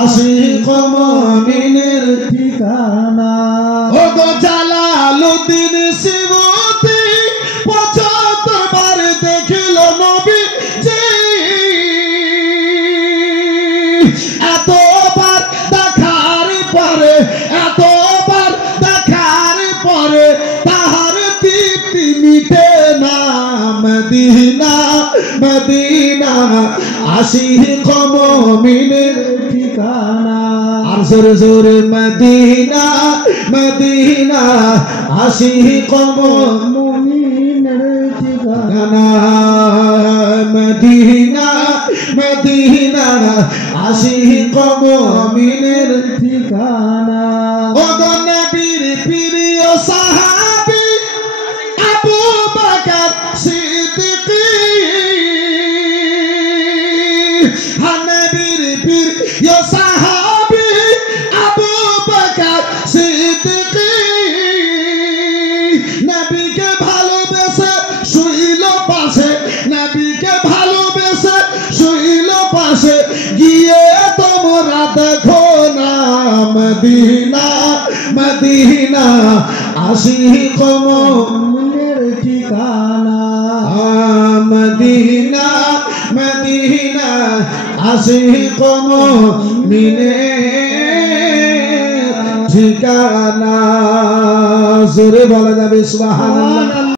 আশিক মুমিনের ঠিকানা। ও গো জালালউদ্দিন সিয়ুতি ৭৫ বার দেখিল নবী জি, এতবার দেখার পরে, এতবার দেখার পরে তাহার তৃপ্তি মিটে না। মদিনা মদিনা আশিক মুমিনের ঠিকানা। আর জোরে জোরে মদিনা মদিনা আশিক মুমিনের ঠিকানা। মদিনা মদিনা আশিক মুমিনের ঠিকানা। ও গো নবীর প্রিয় সাহাবী আবু বকর সিদ্দিক, নবীর প্রিয় সাহাবী আবু বকর সিদ্দিক, নবীকে ভালোবেসে শুইল পাশে, নবীকে ভালোবেসে শুইল পাশে, গিয়ে তোমরা দেখো না মদিনা মদিনা আশিক মুমিনের ঠিকানা। মদিনা মদিনা আশিক মুমিনের ঠিকানা। জোরে বলা যাবে সুবহানাল্লাহ।